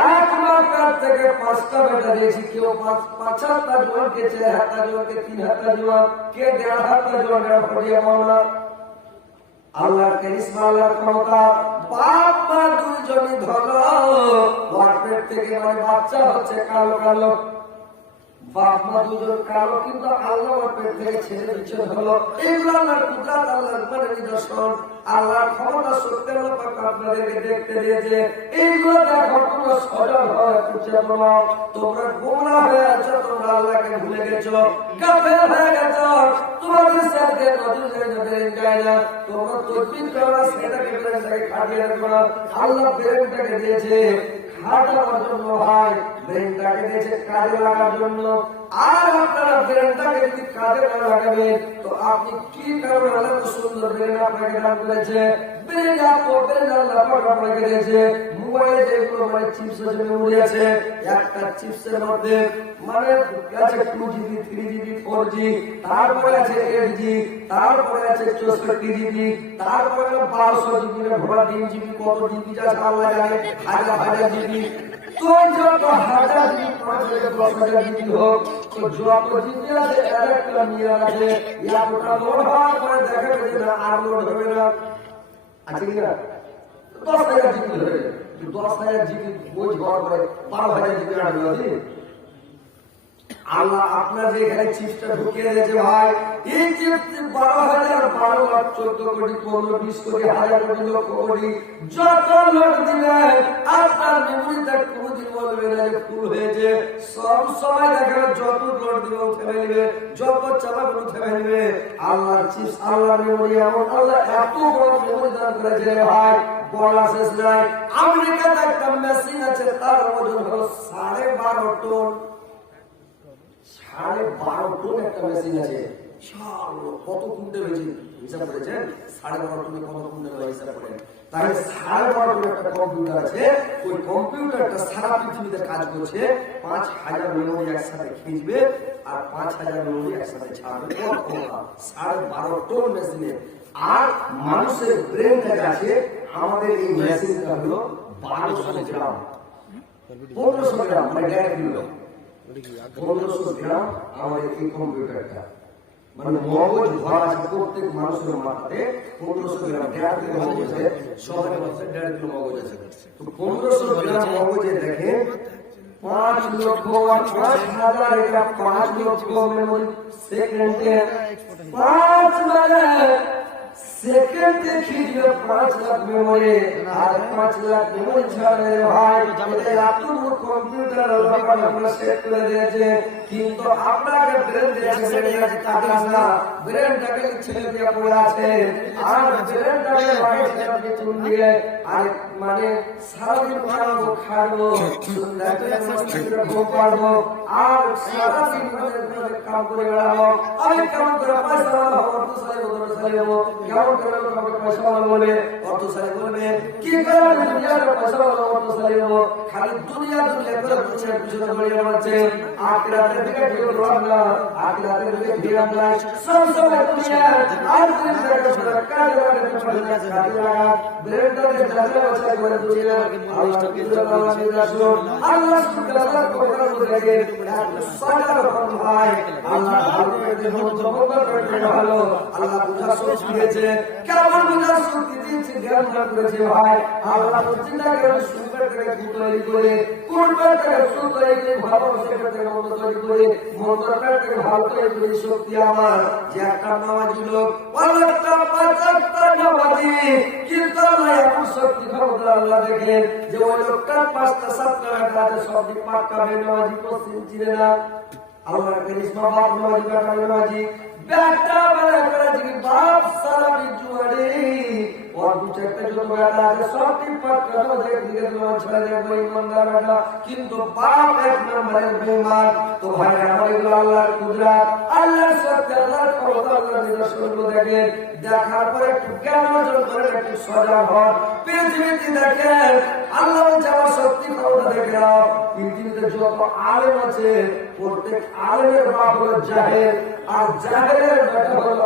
এক মাকার থেকে 5টা বেটা দিয়েছি, কেউ 5-7 জোয়ানকে, 4 হাতা জোয়ানকে, 3 হাতা জোয়ান, কে 1.5 হাতা জোয়ানের পড়িয়ে মামলা। আল্লাহর কারিশমা, আল্লাহর ক্ষমতা। বাপ মা দুইজনই ধরো, পেট থেকে মানে বাচ্চা হচ্ছে কালো কালো, বাপ মা দুজন কালো, কিন্তু আল্লাহ পেট থেকে ছেলে বিচ্ছেদ হলো। এগুলো আল্লাহর কুদরত, আল্লাহর মানে নিদর্শন, আল্লাহর ক্ষমতা সত্যি আল্লাহ পাক আপনাদেরকে দেখতে দিয়েছে। এইগুলো দেখো, তোমরা সজাগ হয়ে উচ্চারণ, তোমরা গোমরা হয়ে আছো, তোমরা আল্লাহকে ভুলে গেছো, কাফের হয়ে গেছো, তোমাদের সাথে নজর যায় না, তোমরা তসবিহ করো সেটাকে ব্রেনটাকে খাটিয়ে রাখো না। আল্লাহ ব্রেনটাকে দিয়েছে খাটানোর জন্য, হয় ব্রেনটাকে দিয়েছে কাজে লাগার জন্য। আর আপনারা ব্রেনটাকে যদি কাজে না লাগাবেন তো আপনি কি কারণে আল্লাহ তো সুন্দর ব্রেন আপনাকে দান করেছে, ব্রেন আপনাকে দিয়েছে। মোবাইলে যেগুলো মানে চিপস আছে, মেমোরি আছে, একটা চিপসের মধ্যে মানে আছে 2GB, 3GB, 4G, তারপরে আছে 8G, তারপরে আছে 64GB, তারপরে 1200GB, ঘোড়া 3GB, কত জিবি যা আল্লাহ জানে, হাজার জিবি। তো যত হাজার জিবি, 5,000, 10,000 জিবি হোক, তো যত জিবি আছে একটা নিয়ে আছে, এতটা লোড হওয়ার পরে দেখা গেছে না আর লোড হবে না, আছে কি না? 10,000 জিবি হয়ে যাবে, 10,000 জিবি বই হওয়ার পরে 12,000 জিবি আনবে। আল্লাহ আপনার যে এখানে চিপসটা ঢুকিয়ে দিয়েছে ভাই, এই চিপস 12,000, 12 লাখ, 14 কোটি, 15, 20 কোটি, হাজার কোটি, লক্ষ কোটি, যত লোড দিবেন আপনার মেমোরিটা কোনদিন বলবে না যে ফুল হয়েছে। সব সময় দেখবেন যত লোড দিবে থেমে নেবে, যত চালাবে থেমে নেবে। আল্লাহর চিপস, আল্লাহর মেমোরি এমন, আল্লাহ এত বড় মেমোরি দান করেছে ভাই, বলা শেষ নাই। আমেরিকাতে একটা মেশিন আছে, তার ওজন হলো 12.5 টন। 12.5 টন একটা মেশিন আছে, কত কুইন্টাল হয়েছে হিসাব করেছেন? 12.5 টনে কত কুইন্টাল হয় হিসাব করেন। তাহলে 12.5 টন একটা কম্পিউটার আছে, ওই কম্পিউটারটা সারা পৃথিবীতে কাজ করছে, 5,000 মেমোরি একসাথে খিঁচবে আর 5,000 মেমোরি একসাথে ছাড়বে। 12.5 টন মেশিনে। আর মানুষের ব্রেন থেকে আছে, আমাদের এই মেশিনটা হলো 1200 গ্রাম, 1500 গ্রাম, মানে 1.5 কিলো, 1500 গ্রাম আমাদের এই কম্পিউটারটা। মানে মগজ ভরা আছে প্রত্যেক মানুষের মাথাতে 1500 গ্রাম, 1.5 কিলো মগজ আছে, সবার মাথায় 1.5 কিলো মগজ আছে। তো 1500 গ্রাম মগজে দেখেন 5 লক্ষ, 5,000, এটা 5 লক্ষ মেমোরি সেকেন্ডে, 5 মানে সেকেন্ডে খিঁচবে 5 লাখ মেমোরি, আর 5 লাখ মেমোরি ছাড়ে ভাই। এত বড় কম্পিউটার আমরা সেট করে দিয়েছে, কিন্তু আপনাকে ব্রেন দিয়েছে না, ব্রেনটাকে ছেড়ে দিয়ে পড়ে আছে। আর ব্রেনটাকে বাইরে চুন দিয়ে আর মানে সারাদিন খাবো, পারবো, আর সারাদিন কাম করে বেড়াবো। আমি কেমন করে পয়সা হবো, কেমন করে পয়সা বলে অর্থশালী বলবে, কি করে দুনিয়ার পয়সা অর্থশালী হবো? খালি দুনিয়া দুনিয়া করে পিছনে ঘুরিয়ে বেড়াচ্ছে। আখিরাতের দিকে কেউ রোড না, আখিরাতের দিকে ভিড় না, সব সময় দুনিয়া আর দুনিয়াকে কাজে লাগা, ব্রেনটাকে যাচাই বাছাই করে দুনিয়া আল্লাহ কিছু আল্লাহ নিদর্শন, আল্লাহ সুবহানাহু ওয়া তাআলা সাদা রকম ভাই। আল্লাহ ভালো ভালো, আল্লাহ বুঝা শক্তি দিয়েছে, কেমন বুঝা শক্তি দিয়েছে কিছু জ্ঞান দান করেছে ভাই। আল্লাহ চিন্তাকে সুন্দর করে তৈরি করে, কোনটাকে সুন্দর করে ভালোবাসা করতে মন্দ তৈরি করে, মন্দটাকে ভালো তৈরি করে শক্তি আমার যে একটা নামাজি লোক অনেকটা ৫০টা নামাজি, কিন্তু আল্লাহ এমন শক্তি ক্ষমতা আল্লাহ দেখলেন যে ওই লোকটা ৫টা ৭টা রাকাতে সবই পাক্কা নামাজি পশ্চিম ছিল না। আল্লাহ করিসমা বাপ নামাজি বেটা নামাজি বেটা বেটা জি বাপ সারা বিজুয়ারি और दो चारटा जो बेटा আছে সবই পাক্কা নামাজি দিকে নামাজ ছাড়ে বেঈমানদার বেটা, কিন্তু বাপ এক নম্বরের বেঈমান। তো ভাই আমার এগুলো আল্লাহর কুদরত, আল্লাহর শক্তি, আল্লাহর ক্ষমতা, আল্লাহর নিদর্শনগুলো দেখেন, দেখার পরে একটু জ্ঞান অর্জন করেন, একটু সজাগ হন। পৃথিবীতে দেখেন আল্লাহ যাওয়ার শক্তি ক্ষমতা দেখে নাও। পৃথিবীতে যত আলেম আছে প্রত্যেক আলেমের বাপ হলো জাহেল, আর জাহেলের বেটা হলো